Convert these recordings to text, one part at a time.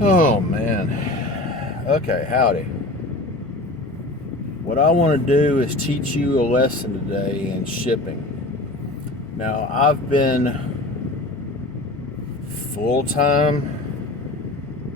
Oh man. Okay, howdy. What I want to do is teach you a lesson today in shipping. Now, I've been full time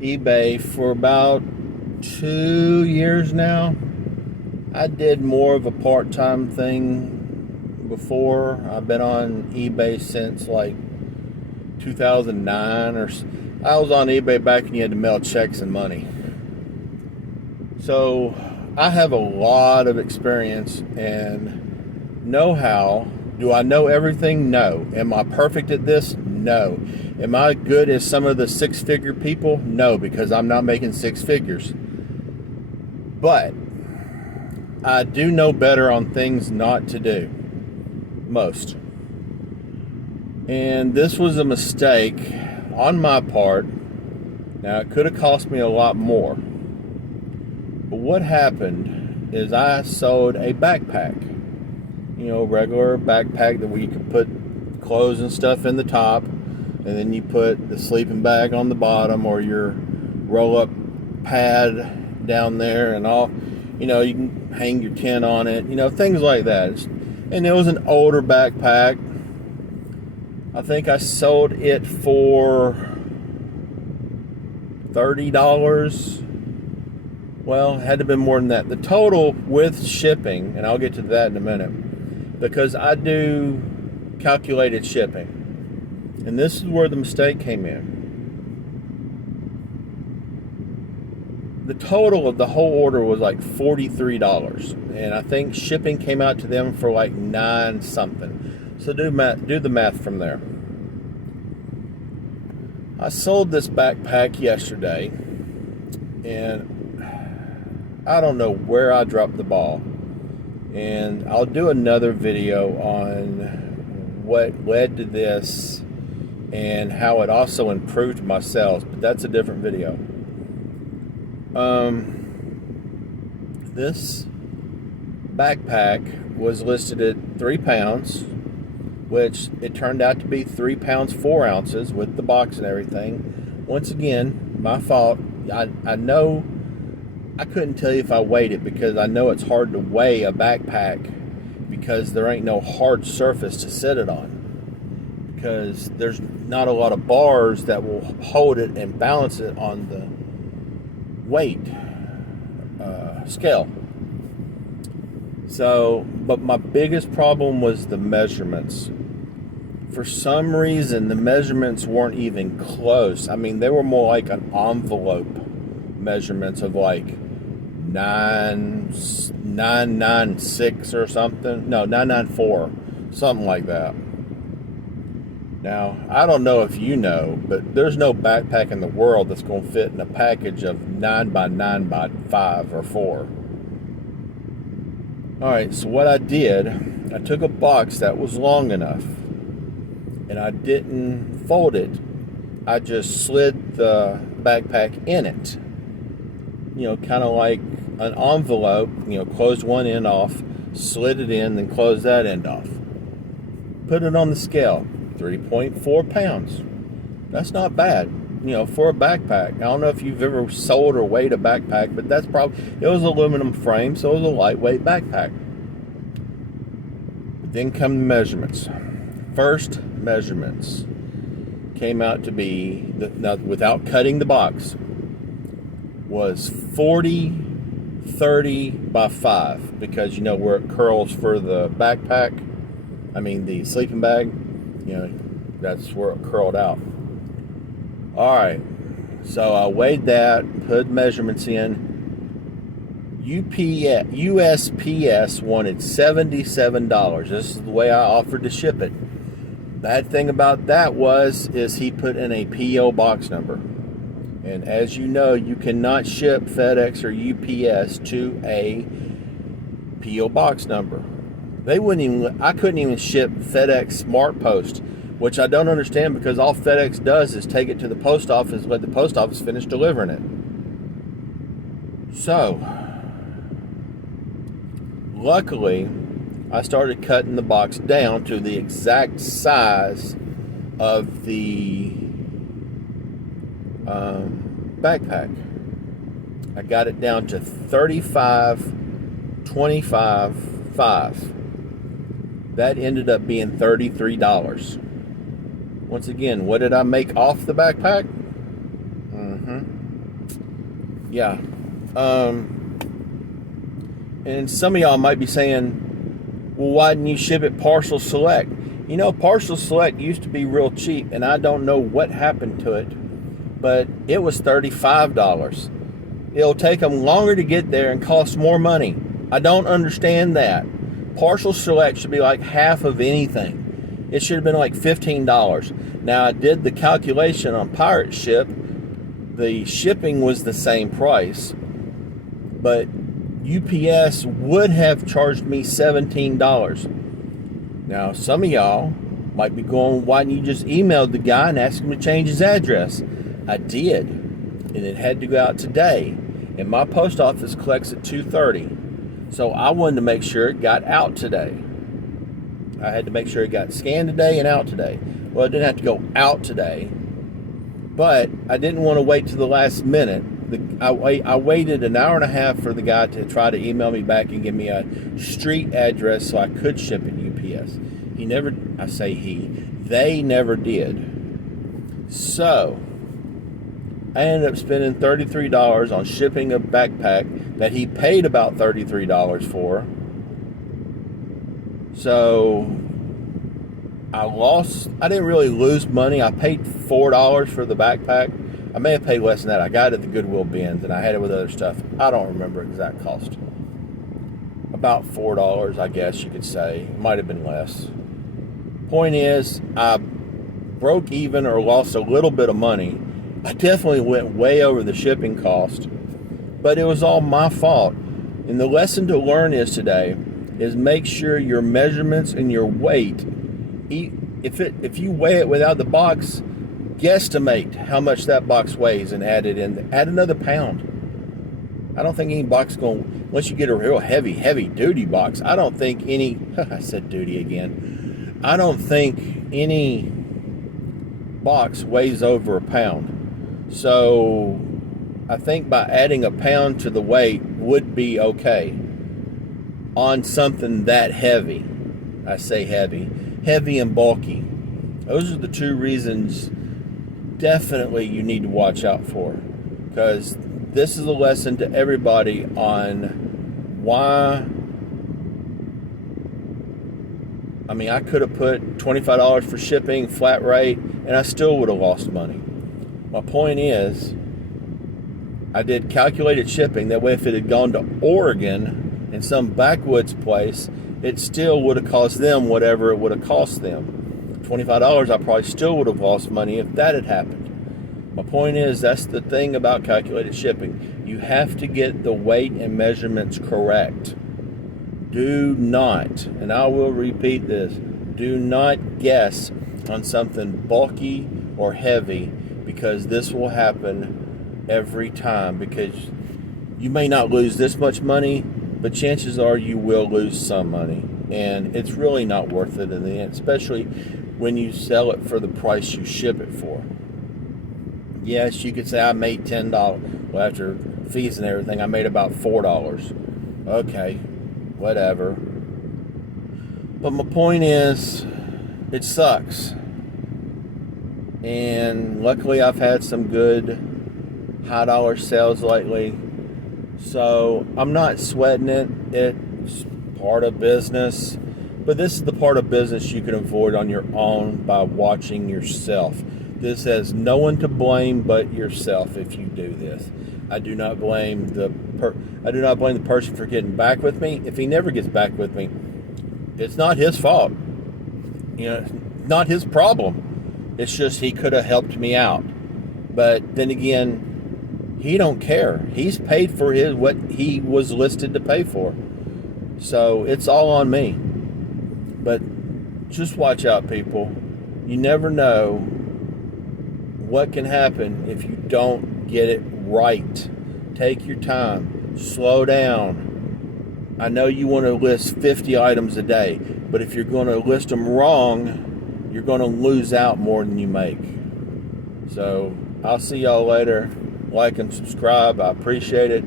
eBay for about 2 years now. I did more of a part time thing before. I've been on eBay since like 2009 or I was on eBay back when you had to mail checks and money. So I have a lot of experience and know-how. Do I know everything? No. Am I perfect at this? No. Am I good as some of the six-figure people? No, because I'm not making six figures. But I do know better on things not to do. Most. And this was a mistake on my part. Now, it could have cost me a lot more. But what happened is I sold a backpack. Regular backpack that we could put clothes and stuff in the top, and then you put the sleeping bag on the bottom or your roll-up pad down there and all. You can hang your tent on it, things like that. And it was an older backpack. I think I sold it for $30. Well, it had to have been more than that. The total with shipping, and I'll get to that in a minute, because I do calculated shipping. And this is where the mistake came in. The total of the whole order was like $43. And I think shipping came out to them for like $9 something. So do the math from there. I sold this backpack yesterday, and I don't know where I dropped the ball. And I'll do another video on what led to this and how it also improved my sales, but that's a different video. This backpack was listed at 3 pounds, which it turned out to be 3 pounds 4 ounces with the box and everything. Once again, my fault. I know I couldn't tell you if I weighed it, because I know it's hard to weigh a backpack because there ain't no hard surface to sit it on, because there's not a lot of bars that will hold it and balance it on the weight scale. So, but my biggest problem was the measurements. For some reason, the measurements weren't even close. I mean, they were more like an envelope measurements of like 996 or something. No, 994, something like that. Now, I don't know if you know, but there's no backpack in the world that's going to fit in a package of 9 by 9 by 5 or 4. All right, so what I did, I took a box that was long enough, and I didn't fold it. I just slid the backpack in it. Kind of like an envelope, closed one end off, slid it in, then closed that end off. Put it on the scale, 3.4 pounds. That's not bad, for a backpack. I don't know if you've ever sold or weighed a backpack, but it was aluminum frame, so it was a lightweight backpack. But then come the measurements. First measurements came out to be, without cutting the box, was 40-30 by 5, because where it curls for the backpack, the sleeping bag, that's where it curled out. All right, so I weighed that, put measurements in. USPS wanted $77. This is the way I offered to ship it. Bad thing about that is he put in a PO box number. And as you know, you cannot ship FedEx or UPS to a PO box number. I couldn't even ship FedEx Smart Post, which I don't understand, because all FedEx does is take it to the post office, let the post office finish delivering it. So, luckily, I started cutting the box down to the exact size of the backpack. I got it down to 35, 25, 5. That ended up being $33. Once again, what did I make off the backpack? Yeah. And some of y'all might be saying, well, why didn't you ship it partial select? You know, partial select used to be real cheap, and I don't know what happened to it, but it was $35. It'll take them longer to get there and cost more money. I don't understand that. Partial select should be like half of anything. It should have been like $15. Now, I did the calculation on Pirate Ship. The shipping was the same price, but UPS would have charged me $17. Now, some of y'all might be going, why didn't you just email the guy and ask him to change his address? I did, and it had to go out today, and my post office collects at 2:30. So I wanted to make sure it got out today. I had to make sure it got scanned today and out today. Well, it didn't have to go out today, but I didn't want to wait to the last minute. I waited an hour and a half for the guy to try to email me back and give me a street address so I could ship it UPS. They never did. So I ended up spending $33 on shipping a backpack that he paid about $33 for. So I didn't really lose money. I paid $4 for the backpack. I may have paid less than that. I got it at the Goodwill bins, and I had it with other stuff. I don't remember exact cost. About $4, I guess you could say. It might have been less. Point is, I broke even or lost a little bit of money. I definitely went way over the shipping cost, but it was all my fault. And the lesson to learn today is make sure your measurements and your weight, if you weigh it without the box, guesstimate how much that box weighs and add it in. Add another pound. I don't think any box unless you get a real heavy duty box. I don't think any, I said duty again. I don't think any box weighs over a pound. So I think by adding a pound to the weight would be okay on something that heavy. I say heavy and bulky. Those are the two reasons definitely you need to watch out for, because this is a lesson to everybody on why. I mean, I could have put $25 for shipping, flat rate, and I still would have lost money. My point is, I did calculated shipping. That way, if it had gone to Oregon in some backwoods place, it still would have cost them whatever it would have cost them. $25, I probably still would have lost money if that had happened. My point is, that's the thing about calculated shipping. You have to get the weight and measurements correct. Do not, and I will repeat this, do not guess on something bulky or heavy, because this will happen every time. Because you may not lose this much money, but chances are you will lose some money. And it's really not worth it in the end, especially when you sell it for the price you ship it for. Yes, you could say I made $10. Well, after fees and everything, I made about $4. Okay, whatever. But my point is, it sucks. And luckily I've had some good high dollar sales lately. So I'm not sweating it. It's part of business. But this is the part of business you can avoid on your own by watching yourself. This has no one to blame but yourself if you do this. I do not blame the person for getting back with me. If he never gets back with me, it's not his fault. You know, it's not his problem. It's just he could have helped me out. But then again, he don't care. He's paid for what he was listed to pay for. So it's all on me. But just watch out, people. You never know what can happen if you don't get it right. Take your time. Slow down. I know you want to list 50 items a day, but if you're going to list them wrong, you're going to lose out more than you make. So I'll see y'all later. like, and subscribe. I appreciate it.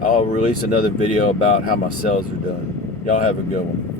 I'll release another video about how my sales are doing. Y'all have a good one.